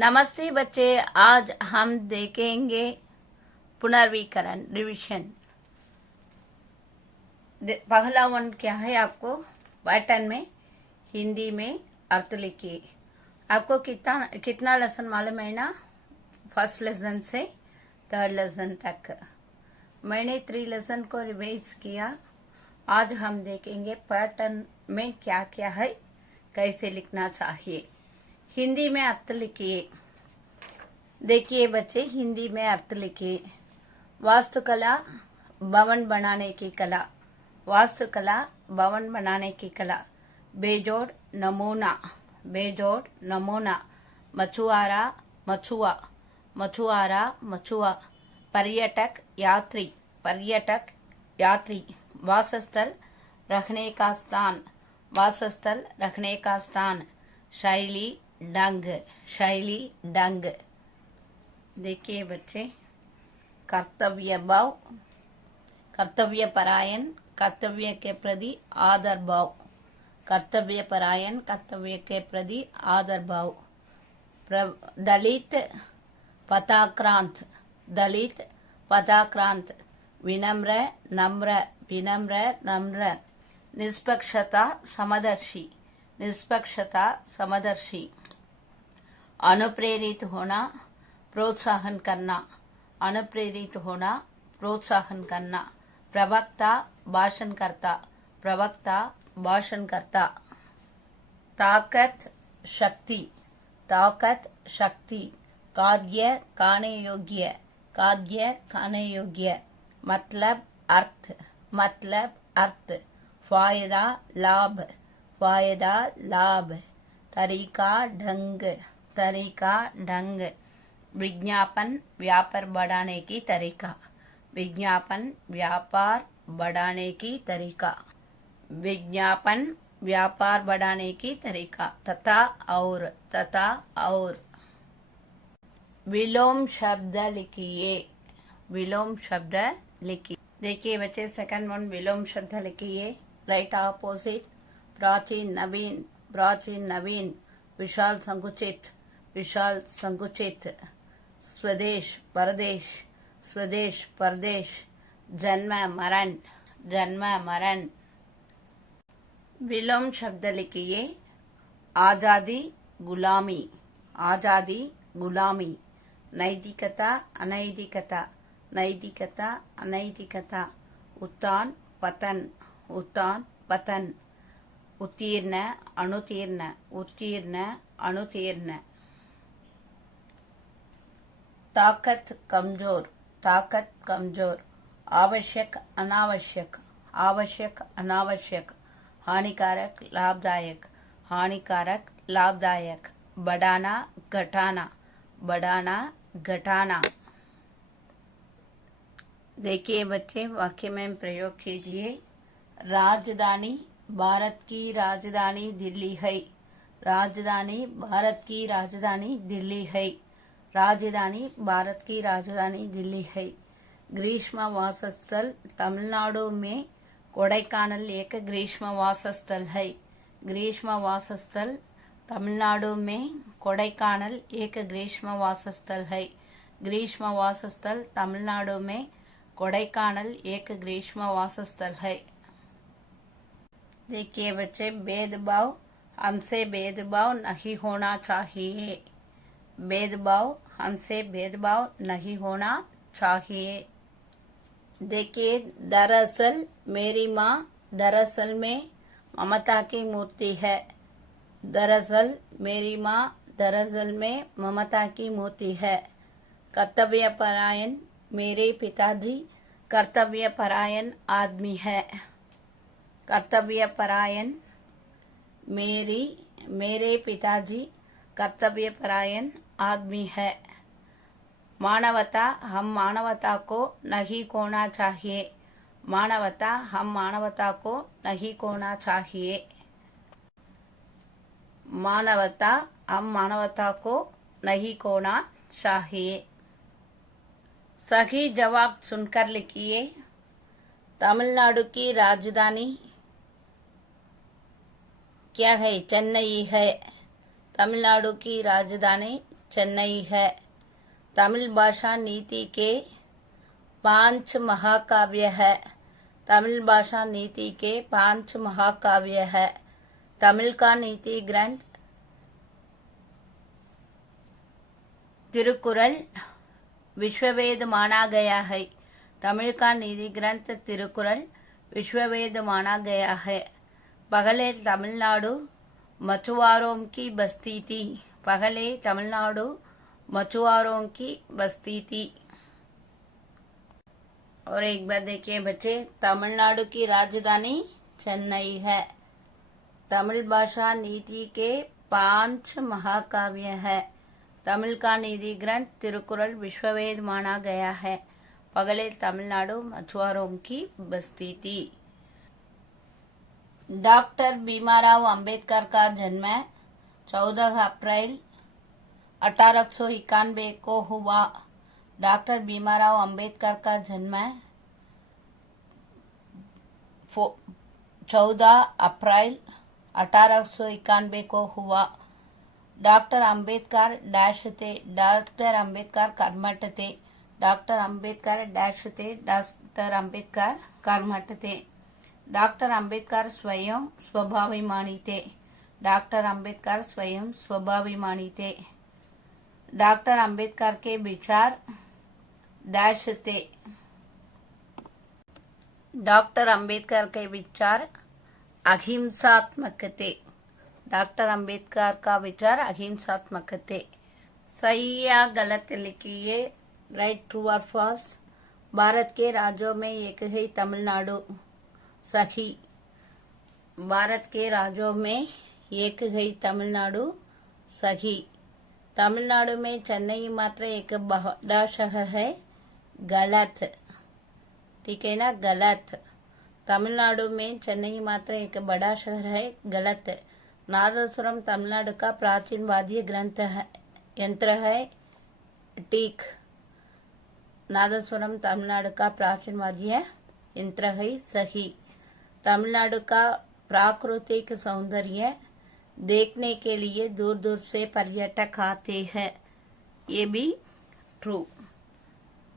नमस्ते बच्चे, आज हम देखेंगे पुनर्वीकरण रिविजन। पहला वन क्या है आपको पैटर्न में हिंदी में अर्थ लिखिए। आपको कितना लेसन मालूम है ना? फर्स्ट लेसन से थर्ड लेसन तक मैंने 3 लेसन को रिवाइज किया। आज हम देखेंगे पैटर्न में क्या क्या है, कैसे लिखना चाहिए। हिंदी में अर्थ लिखिए। देखिए बच्चे, हिंदी में अर्थ लिखिए। वास्तुकला भवन बनाने की कला, वास्तुकला भवन बनाने की कला। बेजोड़ नमूना, बेजोड़ नमूना। मछुआरा मछुआ, मछुआरा मछुआ। पर्यटक यात्री, पर्यटक यात्री। वासस्थल रखने का स्थान, वासस्थल रखने का स्थान। शैली ढंग, शैली ढंग। देखिए बच्चे, कर्तव्य भाव, कर्तव्य परायण, कर्तव्य के प्रति आदर भाव। कर्तव्य परायण, कर्तव्य के प्रति आदर भाव। दलित पथाक्रांत, दलित पथाक्रांत। विनम्र नम्र, विनम्र नम्र। निष्पक्षता समदर्शी, निष्पक्षता समदर्शी। अनुप्रेरित होना, प्रोत्साहन करना, अनुप्रेरित होना, प्रोत्साहन करना। प्रवक्ता भाषणकर्ता, प्रवक्ता भाषणकर्ता। ताकत शक्ति, ताकत शक्ति। कार्य खाने योग्य, कार्य खाने योग्य। मतलब अर्थ, मतलब अर्थ। फायदा लाभ, फायदा लाभ। तरीका ढंग, तरीका ढंग। विज्ञापन व्यापार बढ़ाने की तरीका, विज्ञापन व्यापार बढ़ाने की तरीका। विज्ञापन व्यापार बढ़ाने की तरीका। तथा और, तथा और। विलोम शब्द लिखिए, विलोम शब्द लिखिए। देखिए बच्चे, सेकंड वन विलोम शब्द लिखिए। Right opposite. प्राचीन नवीन, प्राचीन नवीन। विशाल संकुचित, विशाल संकुचित। स्वदेश परदेश, स्वदेश परदेश। जन्म मरण, जन्म मरण। विलोम शब्द लिखिए। आजादी गुलामी, आजादी गुलामी। नैतिकता अनैतिकता, नैतिकता अनैतिकता। उत्थान पतन, उत्थान पतन। उत्तीर्ण अनुतीर्ण, उत्तीर्ण अनुतीर्ण। ताकत कमजोर, ताकत कमजोर। आवश्यक अनावश्यक, आवश्यक अनावश्यक। हानिकारक लाभदायक, हानिकारक लाभदायक। बढ़ाना घटाना, बढ़ाना घटाना। देखिए बच्चे, वाक्य में प्रयोग कीजिए। राजधानी भारत की राजधानी दिल्ली है, राजधानी भारत की राजधानी दिल्ली है। राजधानी भारत की राजधानी दिल्ली है। ग्रीष्म वासस्थल तमिलनाडु में कोडाईकनाल एक ग्रीष्म वासस्थल है। ग्रीष्म वासस्थल तमिलनाडु में कोडाईकनाल एक ग्रीष्म वासस्थल है। ग्रीष्म वासस्थल तमिलनाडु में कोडाईकनाल एक ग्रीष्म वासस्थल है। देखिए बच्चे, भेदभाव हमसे भेदभाव नहीं होना चाहिए, भेदभाव हमसे भेदभाव नहीं होना चाहिए। देखिए, दरअसल मेरी माँ दरअसल में ममता की मूर्ति है। दरअसल मेरी माँ दरअसल में ममता की मूर्ति है। कर्तव्यपरायण मेरे पिताजी कर्तव्यपरायण आदमी है। कर्तव्यपरायण मेरे पिताजी कर्तव्यपरायण आदमी है। मानवता हम मानवता को नहीं खोना चाहिए, मानवता हम मानवता को नहीं खोना चाहिए। मानवता हम मानवता को नहीं खोना चाहिए। सही जवाब सुनकर लिखिए। तमिलनाडु की राजधानी क्या है? चेन्नई है। तमिलनाडु की राजधानी चेन्नई है। तमिल भाषा नीति के 5 महाकाव्य है। तमिल भाषा नीति के 5 महाकाव्य है। तमिल का नीति ग्रंथ तिरुकुरल विश्ववेद माना गया है। तमिल का नीति ग्रंथ तिरुकुरल विश्ववेद माना गया है। पहले तमिलनाडु मछुआरों की बस्ती थी। पहले तमिलनाडु मछुआरों की बस्ती थी। और एक बार देखिए बच्चे, तमिलनाडु की राजधानी चेन्नई है। तमिल भाषा नीति के 5 महाकाव्य है। तमिल का नीति ग्रंथ तिरुकुरल विश्ववेद माना गया है। पहले तमिलनाडु मछुआरों की बस्ती थी। डॉक्टर भीमराव अंबेडकर का जन्म 14 अप्रैल 1891 को हुआ। डॉक्टर भीमराव अंबेडकर का जन्म 14 अप्रैल 1891 को हुआ। डॉक्टर अंबेडकर डैश थे। डॉक्टर अंबेडकर कर्मठ थे। डॉक्टर अंबेडकर डैश थे। डॉक्टर अंबेडकर कर्मठ थे। डॉक्टर अंबेडकर स्वयं स्वाभिमानी थे। डॉक्टर अंबेडकर स्वयं स्वाभिमानी थे। डॉक्टर अंबेडकर के विचार डैश थे। डॉक्टर अंबेडकर के विचार अहिंसात्मक थे। डॉक्टर अंबेडकर का विचार अहिंसात्मक थे। सही या गलत लिखिए, राइट ट्रू और फॉल्स। भारत के राज्यों में एक है तमिलनाडु। सही। भारत के राज्यों में एक है तमिलनाडु। सही। तमिलनाडु में चेन्नई मात्र एक बड़ा शहर है। गलत। ठीक है ना, गलत। तमिलनाडु में चेन्नई मात्र एक बड़ा शहर है। गलत। नादस्वरम तमिलनाडु का प्राचीन वाद्य ग्रंथ है, यंत्र है। ठीक। नादस्वरम तमिलनाडु का प्राचीन वाद्य यंत्र है। सही। तमिलनाडु का प्राकृतिक सौंदर्य देखने के लिए दूर दूर से पर्यटक आते हैं। ये भी ट्रू।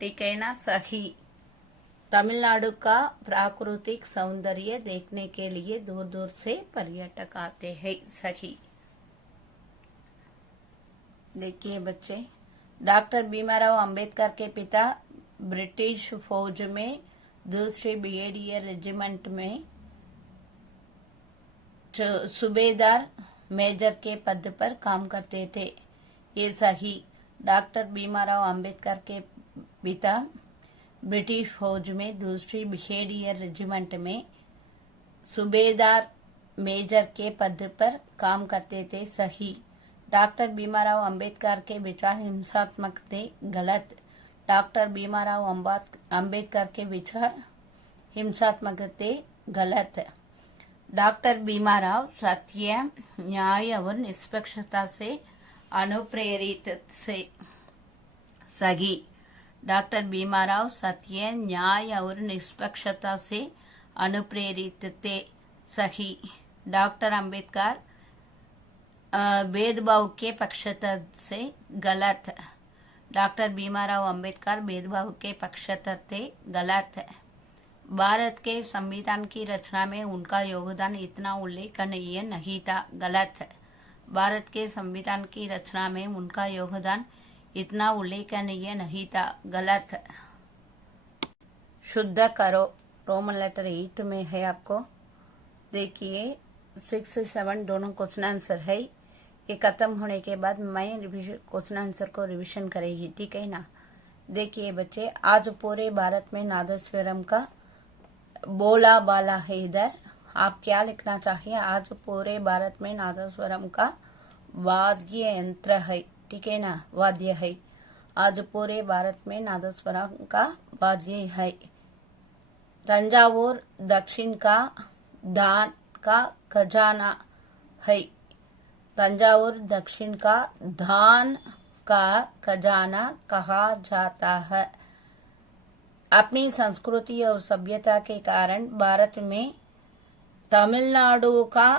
ठीक है ना, सही। तमिलनाडु का प्राकृतिक सौंदर्य देखने के लिए दूर दूर से पर्यटक आते हैं। सही। देखिए बच्चे, डॉक्टर भीमराव अंबेडकर के पिता ब्रिटिश फौज में दूसरे ब्रिगेडियर रेजिमेंट में सूबेदार मेजर के पद पर काम करते थे। ये सही। डॉक्टर भीमराव अंबेडकर के पिता ब्रिटिश फौज में दूसरी ब्रिगेडियर रेजिमेंट में सूबेदार मेजर के पद पर काम करते थे। सही। डॉक्टर भीमराव अंबेडकर के विचार हिंसात्मक थे। गलत। डॉक्टर भीमराव अंबेडकर के विचार हिंसात्मक थे। गलत। डॉक्टर भीमराव सत्य, न्याय और निष्पक्षता से अनुप्रेरित थे। सही। डॉक्टर भीमराव सत्य, न्याय और निष्पक्षता से अनुप्रेरित थे। सही। डॉक्टर अंबेडकर भेदभाव के पक्षधर से। गलत। डॉक्टर भीमराव अंबेडकर भेदभाव के पक्षधर थे। गलत। भारत के संविधान की रचना में उनका योगदान इतना उल्लेखनीय नहीं था। गलत। भारत के संविधान की रचना में उनका योगदान इतना उल्लेखनीय नहीं था। गलत। शुद्ध करो। रोमन लेटर 8 में है आपको। देखिए 6 7 दोनों क्वेश्चन आंसर है। ये खत्म होने के बाद मैं क्वेश्चन आंसर को रिवीजन करेगी। ठीक है ना। देखिए बच्चे, आज पूरे भारत में नादस्वरम का बोला बाला है। इधर आप क्या लिखना चाहिए? आज पूरे भारत में नादस्वरम का वाद्य यंत्र है। ठीक है ना, वाद्य है। आज पूरे भारत में नादस्वरम का वाद्य है। तंजावुर दक्षिण का दान का खजाना है। तंजावुर दक्षिण का धान का खजाना कहा जाता है। अपनी संस्कृति और सभ्यता के कारण भारत में तमिलनाडु का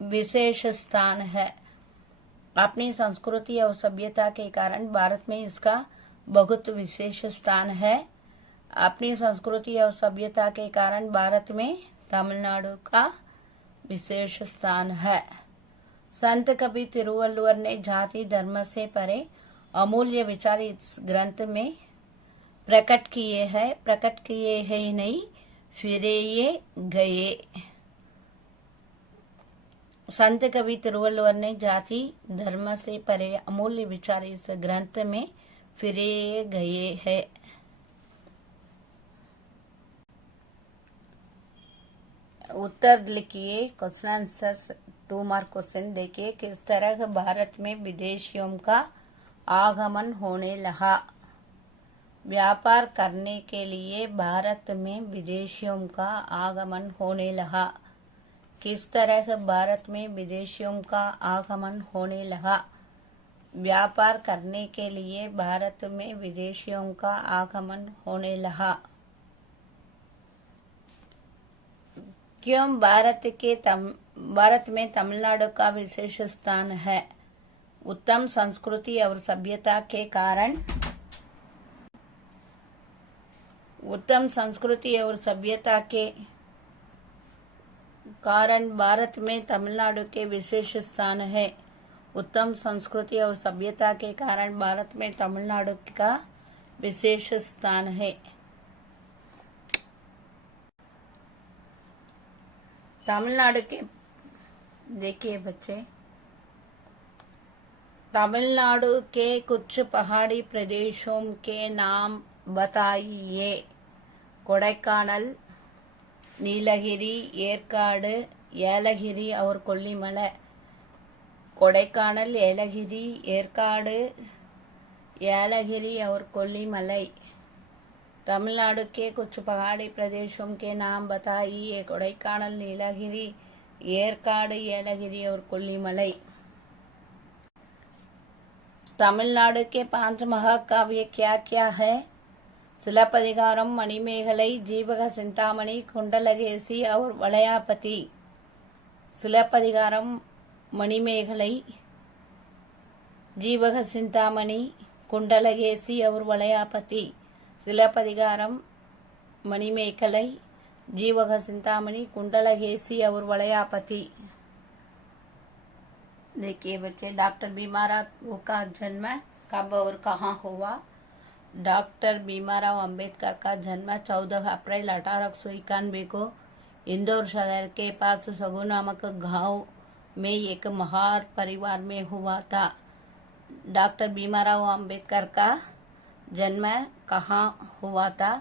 विशेष स्थान है। अपनी संस्कृति और सभ्यता के कारण भारत में इसका बहुत विशेष स्थान है। अपनी संस्कृति और सभ्यता के कारण भारत में तमिलनाडु का विशेष स्थान है। संत कवि तिरुवल्लुवर ने जाति धर्म से परे अमूल्य विचार इस ग्रंथ में प्रकट किए हैं ही नहीं, फिरे ये गए। संत कवि तिरुवल्लुवर ने जाति धर्म से परे अमूल्य विचार इस ग्रंथ में फिरे गए हैं। उत्तर लिखिए। क्वेश्चन आंसर 2 मार्क क्वेश्चन देखिए। किस तरह भारत में विदेशियों का आगमन होने लगा? व्यापार करने के लिए भारत में विदेशियों का आगमन होने लगा। किस तरह भारत में विदेशियों का आगमन होने लगा? व्यापार करने के लिए भारत में विदेशियों का आगमन होने लगा। क्यों भारत में तमिलनाडु का विशेष स्थान है? उत्तम संस्कृति और सभ्यता के कारण। उत्तम संस्कृति और सभ्यता के कारण भारत में तमिलनाडु के विशेष स्थान है। उत्तम संस्कृति और सभ्यता के कारण भारत में तमिलनाडु का विशेष स्थान है। तमिलनाडु के देखिए बच्चे, तमिलनाडु के कुछ पहाड़ी प्रदेशों के नाम बताइए। कोडाइकनाल, नीलगिरी, ஏற்காடு, ஏலகிரி और கொல்லிமலை। कोडाइकनाल, ஏலகிரி, ஏற்காடு, ஏலகிரி और கொல்லிமலை। तमिलनाडु के कुछ पहाड़ी प्रदेशों के नाम बताइए। कोडाइकनाल, नीलगिरी, ஏற்காடு, ஏலகிரி और கொல்லிமலை। तमिलनाडु के 5 महाकाव्य क्या क्या है? சிலப்பதிகாரம், மணிமேகலை, ஜீவக சிந்தாமணி, குண்டலகேசி और வளையாபதி। சிலப்பதிகாரம், மணிமேகலை, ஜீவக சிந்தாமணி, குண்டலகேசி और வளையாபதி। சிலப்பதிகாரம், मणिमेखलै, जीवक चिंतामणि, कुंडलगेसी और वलयापति। देखिए बच्चे, डॉक्टर भीमाराव का जन्म कब और कहाँ हुआ? डॉक्टर भीमाराव अंबेडकर का जन्म 14 अप्रैल 1891 को इंदौर शहर के पास सगु नामक गांव में एक महार परिवार में हुआ था। डॉक्टर भीमाराव अंबेडकर का जन्म कहाँ हुआ था?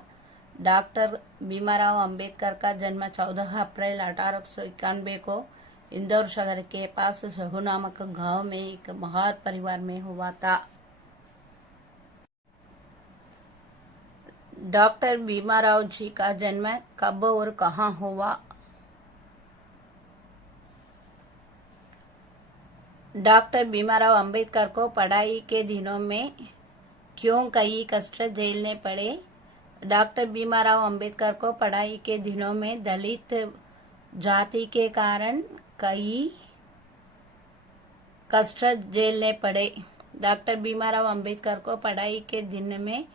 डॉक्टर भीमाराव अंबेडकर का जन्म 14 अप्रैल 1891 को इंदौर शहर के पास सगु नामक गांव में एक महार परिवार में हुआ था। डॉक्टर भीमाराव जी का जन्म कब और कहाँ हुआ? डॉक्टर भीमाराव अंबेडकर को पढ़ाई के दिनों में क्यों कई कष्ट झेलने पड़े? डॉक्टर भीमाराव अंबेडकर को पढ़ाई के दिनों में दलित जाति के कारण कई कष्ट झेलने पड़े। डॉक्टर भीमाराव अंबेडकर को पढ़ाई के दिन में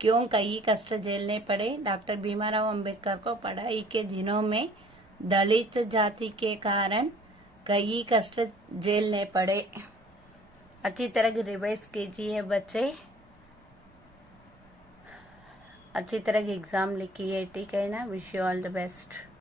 क्यों कई कष्ट झेलने पड़े? डॉक्टर भीमाराव अंबेडकर को पढ़ाई के दिनों में दलित जाति के कारण कई कष्ट झेलने पड़े। अच्छी तरह रिवाइज कीजिए बच्चे, अच्छी तरह एग्जाम लिखिए, ठीक है ना। Wish you all the best.